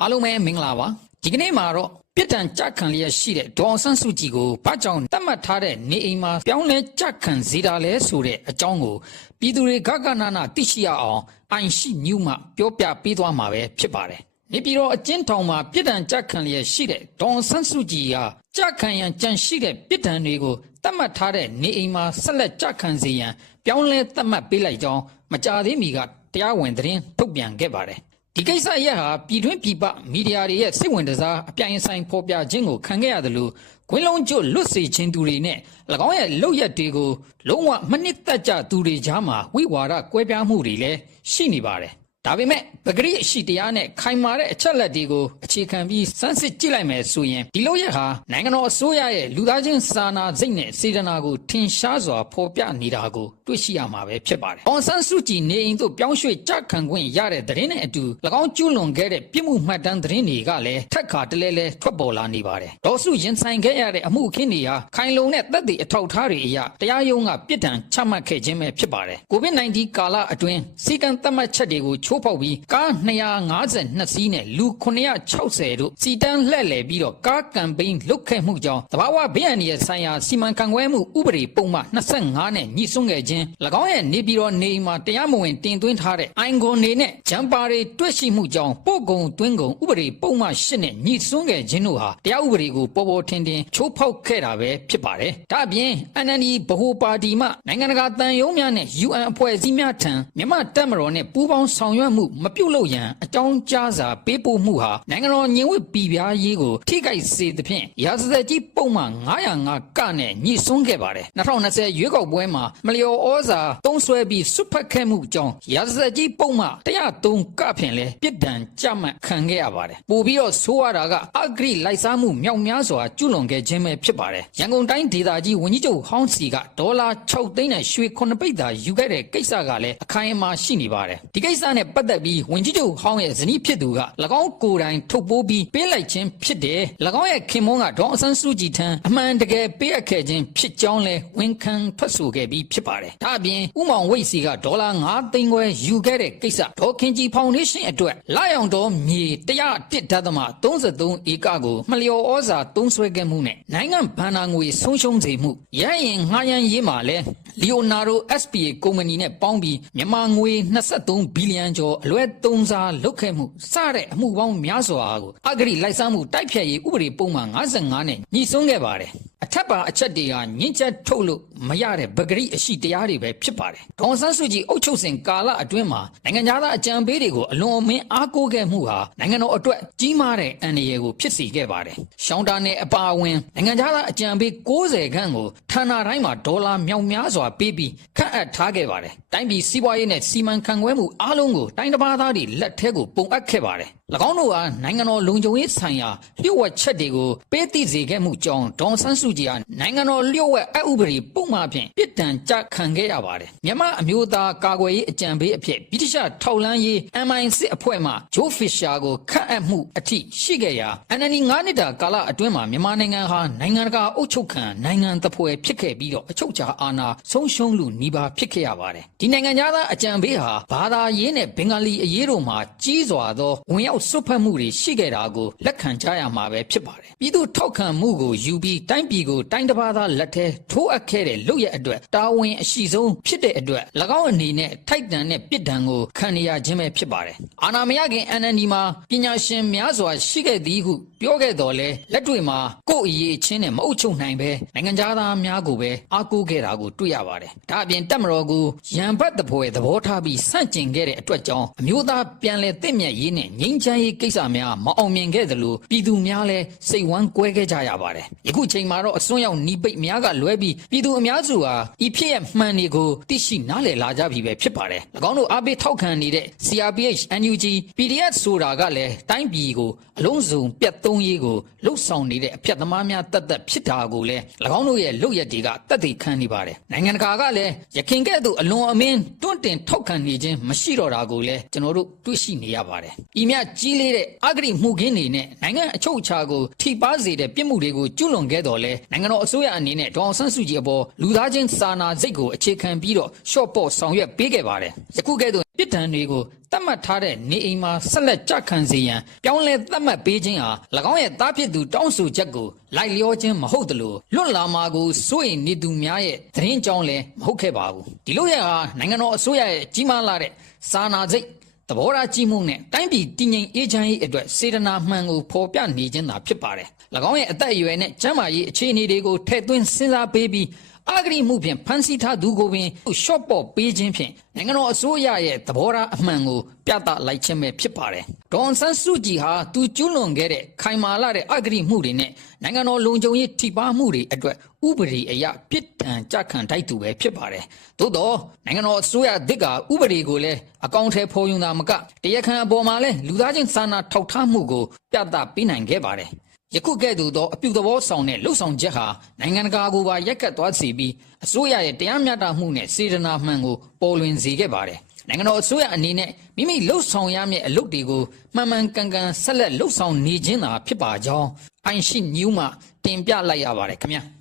အားလုံးပဲမင်္ဂလာပါဒီကနေ့မှာတော့ပြစ်ဒဏ်ကြခံလျက်ရှိတဲ့ဒေါ်အောင်ဆန်းစုကြည်ကိုဘာကြောင့်တတ်မှတ်ထားတဲ့နေအိမ်မှာပြောင်းလဲကြခံစေတာလဲဆိုတဲ့အကြောင်းကိုပြည်သူတွေဂဂနနာသိရှိရအောင်အိုင်ရှိညူးမှပြောပြပေးသွားမှာပဲဖြစ်ပါတယ်နေပြည်တော်အကျဉ်းထောင်မှာပြစ်ဒဏ်ကြခံလျက်ရှိတဲ့ဒေါ်အောင်ဆန်းစုကြည်ဟာကြခံရန်ကြံရှိတဲ့ပြစ်ဒဏ်တွေကိုတတ်မှတ်ထားတဲ့နေအိမ်မှာဆက်လက်ကြခံစေရန်ပြောင်းလဲတတ်မှတ်ပေးလိုက်ကြောင်းမကြာသေးမီကတရားဝင်သတင်းထုတ်ပြန်ခဲ့ပါတယ်ဒီကိစ္စအရဟာပြည်တွင်းပြည်ပမီဒီယာတွေရဲ့စိတ်ဝင်စားအပြိုင်ဆိုင်ဖော်ပြခြင်းကိုခံခဲ့ရတယ်လို့ခွင်းလုံးကျွတ်လွတ်စေခြင်းသူတွေနဲ့၎င်းရဲ့လုပ်ရက်တွေကိုလုံးဝမနစ်သက်ကြသူတွေကြားမှာဝိဝါဒကွဲပြားမှုတွေလည်းရှိနေပါတယ်ဒါပေမဲ့ပဂရိအရှိတရားနဲ့ခိုင်မာတဲ့အချက်လက်တွေကိုအခြေခံပြီးစမ်းစစ်ကြည့်လိုက်မယ်ဆိုရင်ဒီလိုရက်ဟာနိုင်ငံတော်အစိုးရရဲ့လူသားချင်းစာနာစိတ်နဲ့စေတနာကိုထင်ရှားစွာဖော်ပြနေတာကိုတွေ့ရှိရမှာပဲဖြစ်ပါတယ်။အောင်ဆန်းစုကြည်နေအိမ်သို့ပြောင်းရွှေ့ကြခံခွင့်ရတဲ့သတင်းနဲ့အတူ၎င်းကျူးလွန်ခဲ့တဲ့ပြစ်မှုမှတ်တမ်းသတင်းတွေကလည်းထက်ခါတလဲလဲထွက်ပေါ်လာနေပါတယ်။ဒေါ်စုရင်ဆိုင်ခဲ့ရတဲ့အမှုအခင်းတွေဟာခိုင်လုံတဲ့သက်သေအထောက်အထားတွေအရတရားရုံးကပြစ်ဒဏ်ချမှတ်ခဲ့ခြင်းပဲဖြစ်ပါတယ်။ COVID-19 ကာလအတွင်းစီကံသတ်မှတ်ချက်တွေကိုချိုးဖောက်ပြီးကား252စီးနဲ့လူ960တို့စီတန်းလှည့်လည်ပြီးတော့ကားကမ်ပိန်းလုပ်ခဲ့မှုကြောင့်တဘာဝဘေးအန္တရာယ်ဆိုင်ရာစီမံခန့်ခွဲမှုဥပဒေပုံမှန်25နဲ့ညှိစွန်းခဲ့ခြင်း၎င်းရဲ့နေပြည်တော်နေအိမ်မှာတရားမဝင်တင်သွင်းထားတဲ့အိုင်ဂွန်နေနဲ့ဂျမ်ပါတွေတွေ့ရှိမှုကြောင့်ပို့ကုန်သွင်းကုန်ဥပဒေပုံမှန်8နဲ့ညှိစွန်းခဲ့ခြင်းတို့ဟာတရားဥပဒေကိုပေါ်ပေါ်ထင်ထင်ချိုးဖောက်ခဲ့တာပဲဖြစ်ပါတယ်။ဒါအပြင် NLD ဗဟိုပါတီမှနိုင်ငံတကာတန်ယုံများနဲ့ UN အဖွဲ့အစည်းများထံမြန်မာတပ်မတော်နဲ့ပူးပေါင်းဆောင်ရွက်မှုမပြုလုပ်ရန်အကြောင်းကြားစာပေးပို့မှုဟာနိုင်ငံတော်ညင်ဝတ်ပြည်ပြားရေးကိုထိခိုက်စေသဖြင့်ရာဇသက်ကြီးပုံမှန်905ကနဲ့ညှိစွန်းခဲ့ပါတယ်2020ရွေးကောက်ပွဲမှာမလျော်ဩဇာသုံးစွဲပြီးစွတ်ဖက်ခဲ့မှုကြောင့်ရာဇသက်ကြီးပုံမှန်103ကဖြင့်လဲပြစ်ဒဏ်ကြမှတ်ခံခဲ့ရပါတယ်ပို့ပြီးတော့ဆိုးရတာကအဂရိလိုက်စားမှုမြောက်များစွာကျူးလွန်ခဲ့ခြင်းပဲဖြစ်ပါတယ်ရန်ကုန်တိုင်းဒေသကြီးဝန်ကြီးချုပ်ဟောင်းစီကဒေါ်လာ6သိန်းနဲ့ရွှေ9ပိဿာယူခဲ့တဲ့ကိစ္စကလည်းအခိုင်အမာရှိနေပါတယ်ဒီကိစ္စနဲ့ပတ်သက်ပြီးဝန်ကြီးချုပ်ဟောင်းရဲ့ဇနီးဖြစ်သူက၎င်းကိုယ်တိုင်ထုတ်ပိုးပြီးပေးလိုက်ခြင်းဖြစ်တယ်၎င်းရဲ့ခင်မွန်းကဒေါ်အောင်ဆန်းစုကြည်ထံအမှန်တကယ်ပေးအပ်ခဲ့ခြင်းဖြစ်ကြောင်းလဲဝန်ခံထွက်ဆိုခဲ့ပြီးဖြစ်ပါတယ်ဒါအပြင်ဥမောင်ဝိတ်စီကဒေါ်လာ9သိန်းခွဲယူခဲ့တဲ့ကိစ္စဒေါ်ခင်ကြည်ဖောင်ဒေးရှင်းအတွက်လာရောင်တော်မြေ101.33ဧကကိုမလျော်ဩဇာသုံးစွဲခဲ့မှုနဲ့နိုင်ငံဘဏ္ဍာငွေဆုံးရှုံးစေမှုရရင်ငှားရမ်းရေးမှာလဲလီယိုနာဒို SPA ကုမ္ပဏီနဲ့ပေါင်းပြီးမြန်မာငွေ23ဘီလီယံကျော်အလွဲသုံးစားလုပ်ခဲ့မှုစတဲ့အမှုပေါင်းများစွာကိုအဂရိလိုက်စားမှုတိုက်ဖျက်ရေးဥပဒေပုံမှန်55နဲ့ညှိစွန်းခဲ့ပါတယ်အထက်ပါအချက်တွေကညှဉ်းချက်ထုတ်လို့မရတဲ့ပဂရိအရှိတရားတွေပဲဖြစ်ပါတယ်ဒေါ်ဆန်းစုကြည်အုပ်ချုပ်စဉ်ကာလအတွင်းမှာနိုင်ငံသားအကြံပေးတွေကိုအလွန်အမင်းအားကိုးခဲ့မှုဟာနိုင်ငံတော်အတွက်ကြီးမားတဲ့အန္တရာယ်ကိုဖြစ်စေခဲ့ပါတယ်ရှောင်းတာနဲ့အပါအဝင်နိုင်ငံသားအကြံပေး90ခန့်ကိုဌာနတိုင်းမှာဒေါ်လာမြောက်များစွာပေးပြီးခန့်အပ်ထားခဲ့ပါတယ်တိုင်းပြည်စီးပွားရေးနဲ့စီမံခန့်ခွဲမှုအားလုံးကိုတိုင်းတစ်ပါးသားတွေလက်ထဲကိုပုံအပ်ခဲ့ပါတယ်၎င်းတို့ဟာနိုင်ငံတော်လုံခြုံရေးဆိုင်ရာလျှို့ဝှက်ချက်တွေကိုပေးသိစေခဲ့မှုကြောင့်ဒေါ်ဆန်းစုကြည်ဟာနိုင်ငံတော်လျှို့ဝှက်အဥပဒေပုံမှန်ဖြင့်ပြစ်ဒဏ်ကြခံခဲ့ရပါတယ်မြန်မာအမျိုးသားကာကွယ်ရေးအကြံပေးအဖြစ်ဗြိတိရှထောက်လှမ်းရေး MI6 အဖွဲ့မှဂျိုးဖစ်ရှာကိုခန့်အပ်မှုအထိရှိခဲ့ရာ NLD 9နှစ်တာကာလအတွင်းမှာမြန်မာနိုင်ငံဟာနိုင်ငံတကာအုပ်ချုပ်ခံနိုင်ငံတစ်ဖွဲ့ဖြစ်ခဲ့ပြီးတော့အချုပ်အခြာအာဏာဆုံးရှုံးလူနှီးပါဖြစ်ခဲ့ရပါတယ်ဒီနိုင်ငံသားအကြံပေးဟာဘာသာရေးနဲ့ဘင်္ဂလီအရေးတို့မှာကြီးစွာသောဝင်ရောက်စွတ်ဖက်မှုတွေရှိခဲ့တာကိုလက်ခံကြရမှာပဲဖြစ်ပါတယ်ပြည်သူထောက်ခံမှုကိုယူပြီးတိုင်းပြည်ကိုတိုင်းတစ်ပါးသားလက်ထဲထိုးအပ်ခဲ့တဲ့လုပ်ရအတွက်တာဝန်အရှိဆုံးဖြစ်တဲ့အတွက်၎င်းအနေနဲ့ထိုက်တန်တဲ့ပြစ်ဒဏ်ကိုခံရခြင်းပဲဖြစ်ပါတယ်အာဏာမရခင် NLD မှာပညာရှင်များစွာရှိခဲ့သည်ဟုပြောခဲ့တော်လဲလက်တွေ့မှာကိုယ့်အရေးချင်းနဲ့မအုပ်ချုပ်နိုင်ပဲနိုင်ငံသားများကိုပဲအားကိုးခဲ့တာကိုတွေ့ရပါတယ်ဒါအပြင်တပ်မတော်ကိုရန်ဘတ်တပွဲသဘောထားပြီးဆန့်ကျင်ခဲ့တဲ့အတွက်ကြောင့်အမျိုးသားပြန်လည်သင့်မြတ်ရေးနဲ့ငြိမ်းချမ်းရေးကိစ္စများမအောင်မြင်ခဲ့သလိုပြည်သူများလည်းစိတ်ဝမ်းကွဲခဲ့ကြရပါတယ်ယခုချိန်မှာတော့အစွန်းရောက်နှီးပိတ်များကလွဲပြီးပြည်သူအများစုဟာဤဖြစ်ရဲ့မှန်တွေကိုသိရှိနားလည်လာကြပြီပဲဖြစ်ပါတယ်၎င်းတို့အားပေးထောက်ခံနေတဲ့ CRPH NUG PDF ဆိုတာကလည်းတိုင်းပြည်ကိုအလုံးစုံပြတ်သုံးရေးကိုလှုပ်ဆောင်နေတဲ့အဖြတ်သမားများတတ်ဖြစ်တာကိုလည်း၎င်းတို့ရဲ့လုပ်ရက်တွေကတတ်သိခံနေပါတယ်နိုင်ငံတကာကလည်းရခင်ကဲ့သို့အလွန်အမင်းတွန့်တင်ထောက်ခံနေခြင်းမရှိတော့တာကိုလည်းကျွန်တော်တို့တွေ့ရှိနေရပါတယ်ဤမြကြ ကြီးလေးတဲ့အဂတိမှုခင်းတွေနဲ့နိုင်ငံအချုပ်အခြာကိုထိပါစေတဲ့ပြစ်မှုတွေကိုကျူးလွန်ခဲ့တော်လဲနိုင်ငံတော်အစိုးရအနေနဲ့ဒေါ်အောင်ဆန်းစုကြည်အပေါ်လူသားချင်းစာနာစိတ်ကိုအခြေခံပြီးတော့ရှော့ပေါ့ဆောင်ရွက်ပေးခဲ့ပါတယ်ယခုကဲ့သို့ပြစ်ဒဏ်တွေကိုသတ်မှတ်ထားတဲ့နေအိမ်မှာဆက်လက်ကြခံစေရန်ပြောင်းလဲသတ်မှတ်ပေးခြင်းဟာ၎င်းရဲ့သားဖြစ်သူတောင်းဆိုချက်ကိုလိုက်လျောခြင်းမဟုတ်သလိုလွတ်လာမှာကိုစိုးရိမ်နေသူများရဲ့သတင်းကြောင်းလည်းမဟုတ်ခဲ့ပါဘူးဒီလိုရဟာနိုင်ငံတော်အစိုးရရဲ့ကြီးမားလာတဲ့စာနာစိတ်သဘောထားကြီးမှုနဲ့တိုင်းပြည်တည်ငြိမ်အေးချမ်းရေးအတွက်စေတနာမှန်ကိုဖော်ပြနေခြင်းသာဖြစ်ပါတယ်၎င်းရဲ့အသက်အရွယ်နဲ့ကျန်းမာရေးအခြေအနေတွေကိုထည့်သွင်းစဉ်းစားပေးပြီးအဂတိမှုဖြင့်ဖန်ဆီးထားသူကိုပင်ရှော့ပေါ့ပေးခြင်းဖြင့်နိုင်ငံတော်အစိုးရရဲ့သဘောထားအမှန်ကိုပြသလိုက်ခြင်းပဲဖြစ်ပါတယ်။ဒေါ်အောင်ဆန်းစုကြည်ဟာသူကျူးလွန်ခဲ့တဲ့ခိုင်မာလာတဲ့အဂတိမှုတွေနဲ့နိုင်ငံတော်လုံခြုံရေးထိပါမှုတွေအတွက်ဥပဒေအရပြစ်ဒဏ်ကြခံထိုက်သူပဲဖြစ်ပါတယ်။သို့တော့နိုင်ငံတော်အစိုးရဒစ်ကဥပဒေကိုလည်းအကောင့်ထဲဖော်ယူတာမကတရားခံအပေါ်မှာလည်းလူသားချင်းစာနာထောက်ထားမှုကိုပြသပေးနိုင်ခဲ့ပါတယ်။ယခုကဲ့သို့သောအပြုသဘောဆောင်တဲ့လှုပ်ဆောင်ချက်ဟာနိုင်ငံတကာကိုပါရိုက်ကတ်သွားစေပြီးအစိုးရရဲ့တရားမျှတမှုနဲ့စေတနာမှန်ကိုပေါ်လွင်စေခဲ့ပါတယ်။နိုင်ငံတော်အစိုးရအနေနဲ့မိမိလှုပ်ဆောင်ရမယ့်အလုပ်တွေကိုမှန်မှန်ကန်ကန်ဆက်လက်လှုပ်ဆောင်နေခြင်းသာဖြစ်ပါကြောင်းအိုင်ရှိညူးမှတင်ပြလိုက်ရပါတယ်ခင်ဗျာ။